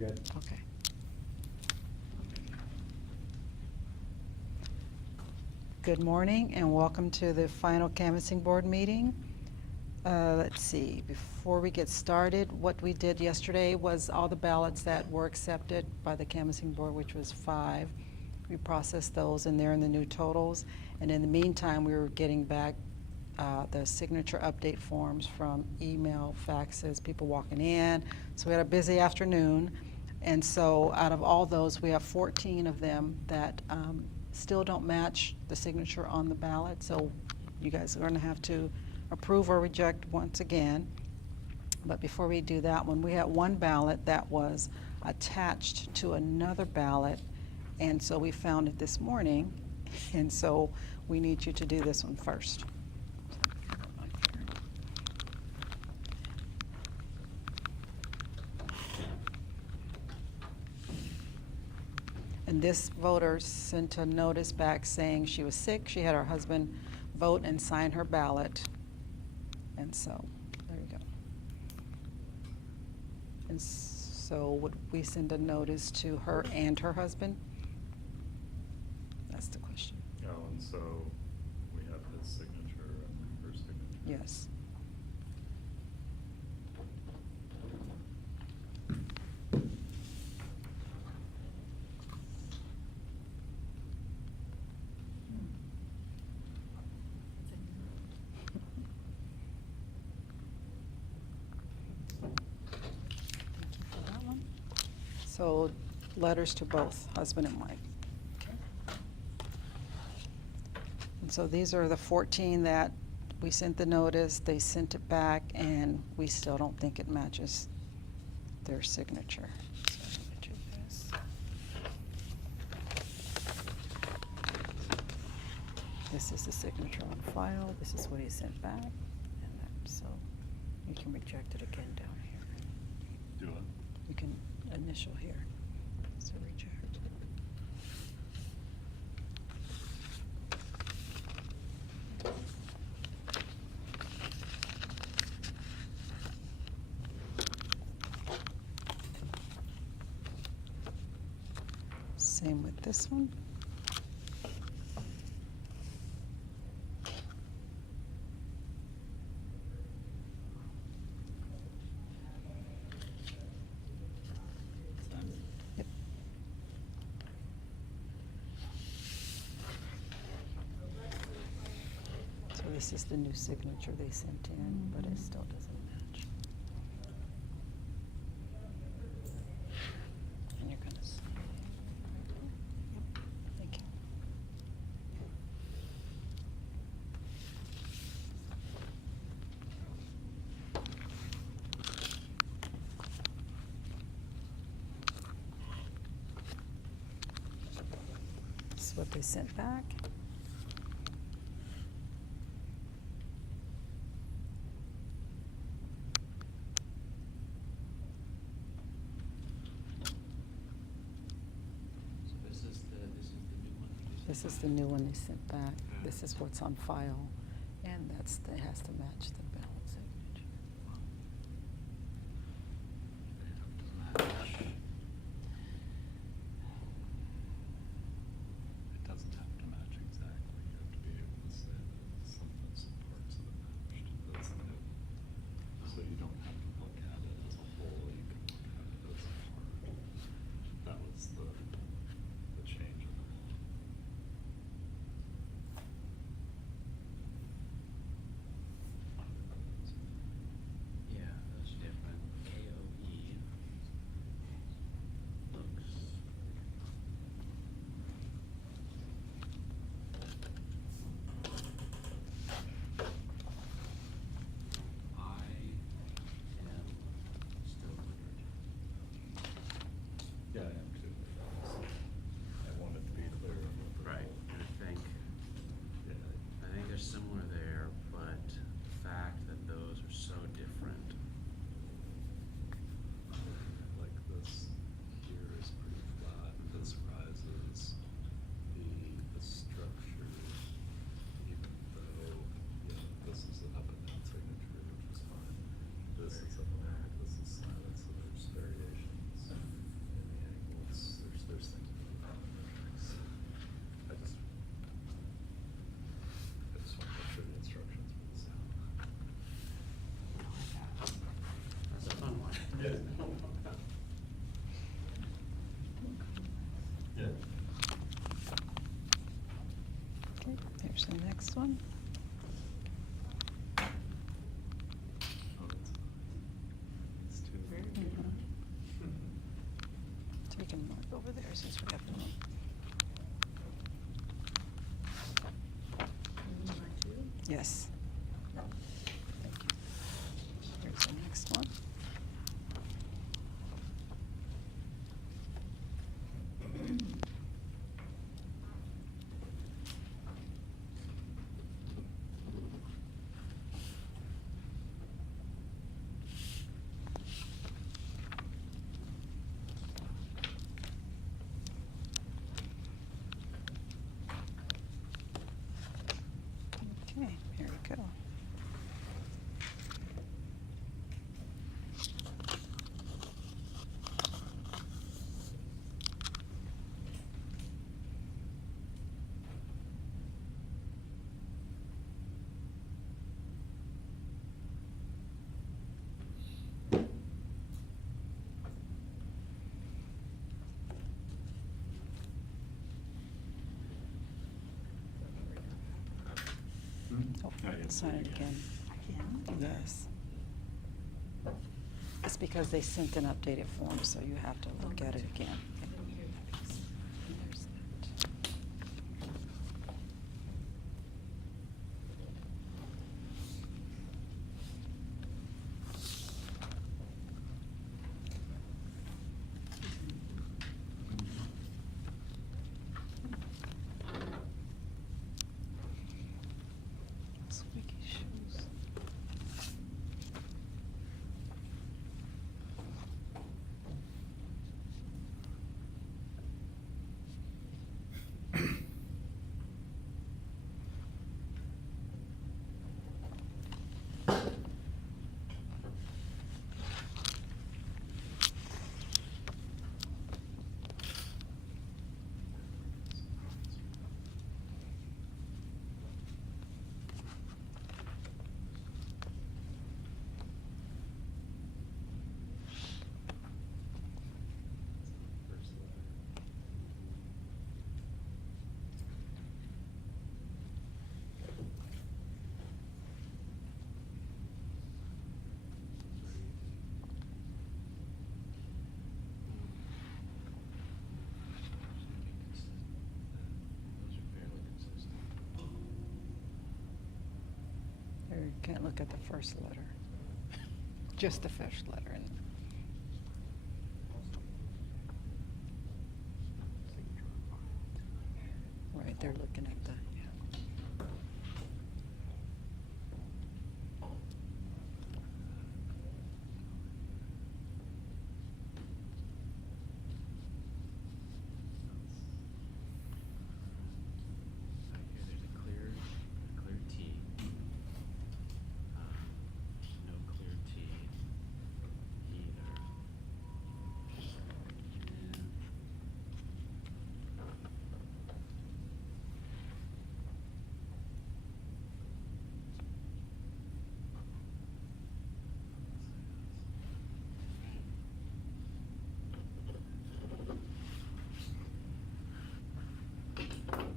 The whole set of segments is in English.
Good. Okay. Good morning and welcome to the final canvassing board meeting. Let's see, before we get started, what we did yesterday was all the ballots that were accepted by the canvassing board, which was 5. We processed those and they're in the new totals. And in the meantime, we were getting back the signature update forms from email, faxes, people walking in. So we had a busy afternoon. And so out of all those, we have 14 of them that still don't match the signature on the ballot. So you guys are going to have to approve or reject once again. But before we do that one, we had one ballot that was attached to another ballot. And so we found it this morning. And so we need you to do this one first. And this voter sent a notice back saying she was sick. She had her husband vote and sign her ballot. And so, there you go. And so would we send a notice to her and her husband? That's the question. Oh, and so we have his signature and her signature? Yes. Thank you for that one. So letters to both husband and wife. Okay. And so these are the 14 that we sent the notice, they sent it back, and we still don't think it matches their signature. So I'm gonna do this. This is the signature on file. This is what he sent back. And so you can reject it again down here. Do it. You can initial here. So reject. Same with this one. Yep. So this is the new signature they sent in, but it still doesn't match. And you're gonna sign. Yep. Thank you. This is what they sent back. So this is the new one? This is the new one they sent back. This is what's on file, and it has to match the ballot signature. It doesn't have to match exactly. You have to be able to say that some parts of it matched. That's new. So you don't have to look at it as a whole. You can look at it as a part. That was the change of the law. the next one. Oh, that's fine. It's too. Mhm. So we can mark over there since we have to move. Yes. Thank you. Here's the next one. Okay, here we go. Oh, Oh, yeah, sign it yeah. again. I can. Yes. It's because they sent an updated form, so you have to look at it again. There's that. Squeaky shoes. First letter. Those are fairly consistent. Or you can't look at the first letter. Just the first letter. And right, they're looking at the, yeah. Right here, there's a clear T. No clear T either.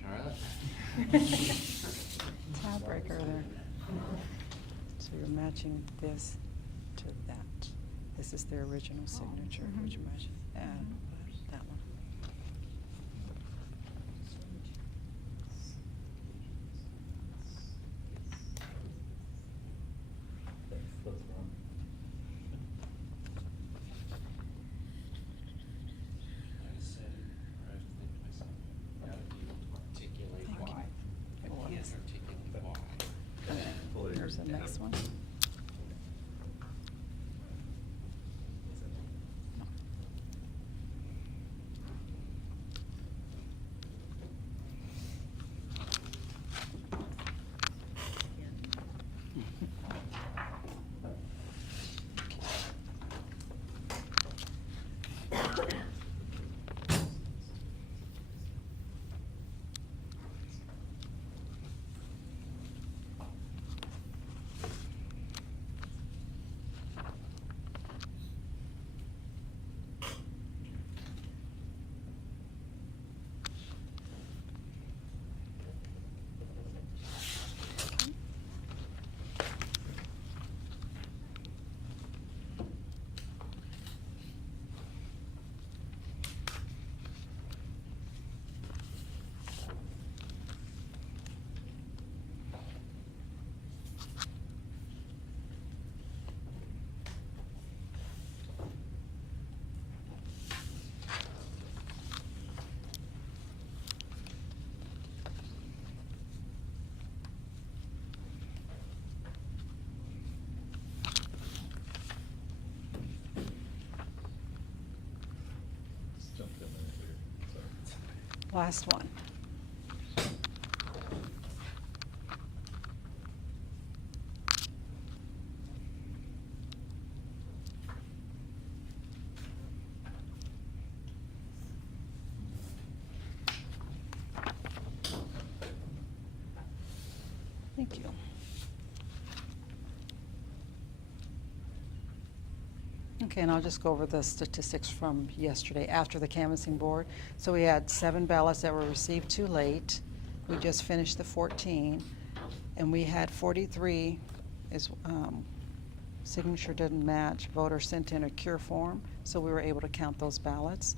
Charlotte? Tiebreaker there. So you're matching this to that. This is their original signature, mhm. which matches that one. That's wrong. I said, or I was thinking to myself, gotta be able to articulate Thank you. why. It I can't was. articulate why. And then here's the next one. Last one. Thank you. Okay, and I'll just go over the statistics from yesterday after the canvassing board. So we had 7 ballots that were received too late. We just finished the 14, and we had 43 is signature didn't match. Voter sent in a cure form, so we were able to count those ballots.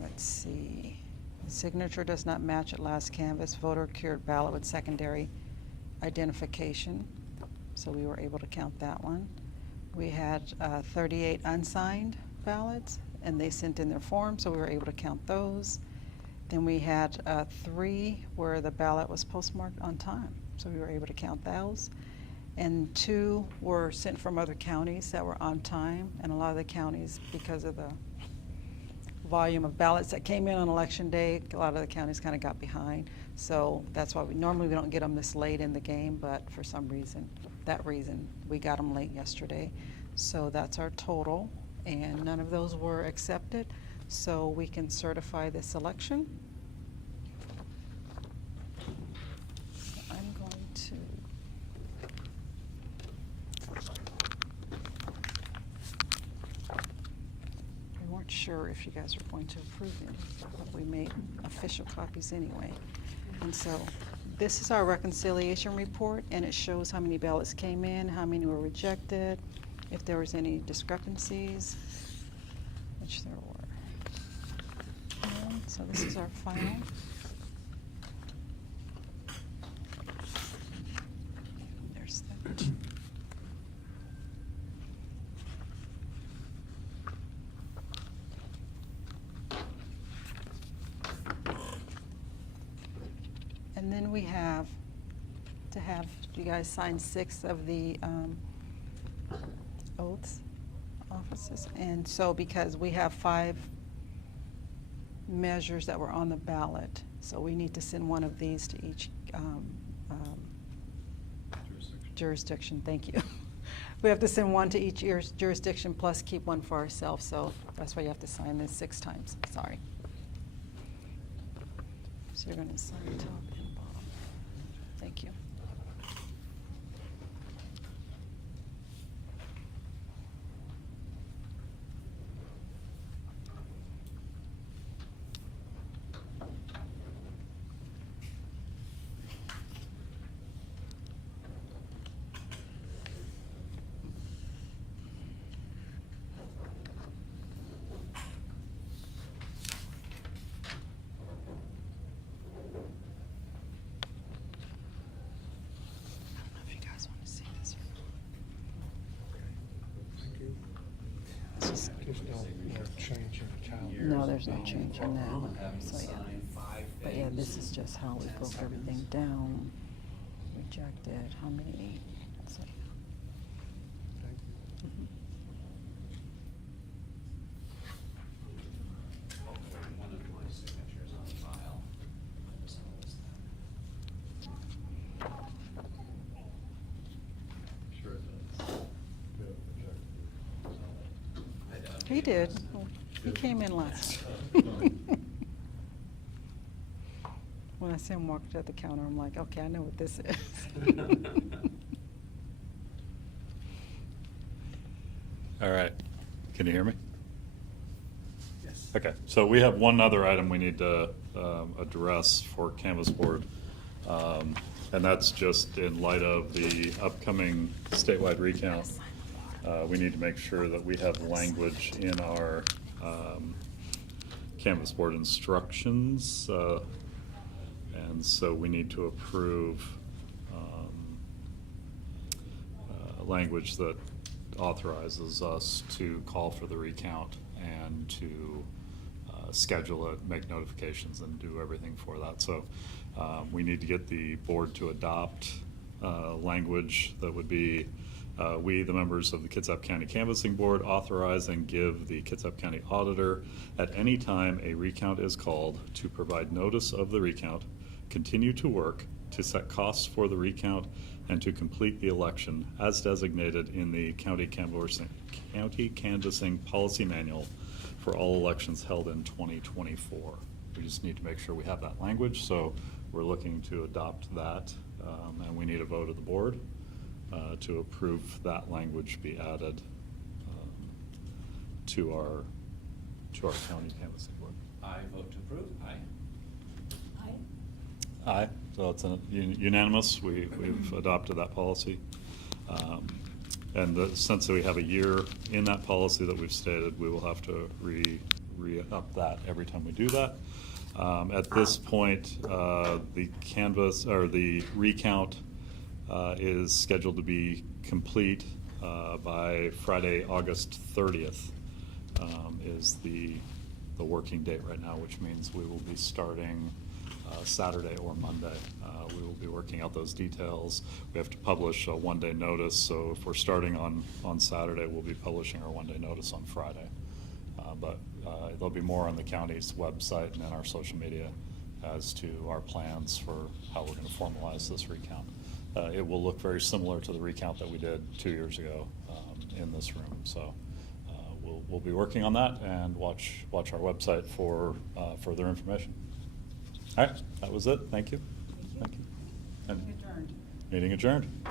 Let's see. Signature does not match at last canvass. Voter cured ballot with secondary identification, so we were able to count that one. We had 38 unsigned ballots, and they sent in their form, so we were able to count those. Then we had 3 where the ballot was postmarked on time, so we were able to count those. And 2 were sent from other counties that were on time, and a lot of the counties, because of the volume of ballots that came in on election day, a lot of the counties kind of got behind. So that's why we don't get them this late in the game, but for some reason, we got them late yesterday. So that's our total, and none of those were accepted, so we can certify this election. I'm going to we weren't sure if you guys were going to approve any, but we made official copies anyway. And so this is our reconciliation report, and it shows how many ballots came in, how many were rejected, if there was any discrepancies, which there were. And so this is our final. There's that. And then we have to have you guys sign 6 of the oaths, offices. And so because we have 5 measures that were on the ballot, so we need to send one of these to each jurisdiction. Thank you. We have to send one to each jurisdiction plus keep one for ourselves, so that's why you have to sign this 6 times. Sorry. So you're going to sign top and bottom. Thank you. No, there's no change in that. So yeah, but yeah, this is just how we broke everything down. Rejected, how many? So, yeah. One of my signatures on the file. Sure it does. He did. He came in last. When I see him walk to the counter, I'm like, okay, I know what this is. All right. Can you hear me? Yes. Okay, so we have one other item we need to address for Canvas Board. And that's just in light of the upcoming statewide recount. We need to make sure that we have language in our Canvas Board instructions. And so we need to approve language that authorizes us to call for the recount and to schedule it, make notifications, and do everything for that. So we need to get the board to adopt language that would be We, the members of the Kitsap County Canvassing Board, authorize and give the Kitsap County Auditor at any time a recount is called to provide notice of the recount, continue to work, to set costs for the recount, and to complete the election as designated in the County Canvassing Policy Manual for all elections held in 2024. We just need to make sure we have that language, so we're looking to adopt that, and we need a vote of the board to approve that language be added to our county canvassing board. I vote to approve. Aye. Aye, so it's unanimous. We've adopted that policy. And since we have a year in that policy that we've stated, we will have to re-up that every time we do that. At this point, the canvass, or the recount is scheduled to be complete by Friday, August 30th is the working date right now, which means we will be starting Saturday or Monday. We will be working out those details. We have to publish a one-day notice, so if we're starting on Saturday, we'll be publishing our one-day notice on Friday. But there'll be more on the county's website and in our social media as to our plans for how we're going to formalize this recount. It will look very similar to the recount that we did 2 years ago in this room. So we'll be working on that, and watch our website for further information. All right, that was it. Thank you. Thank you. And Meeting adjourned. meeting adjourned.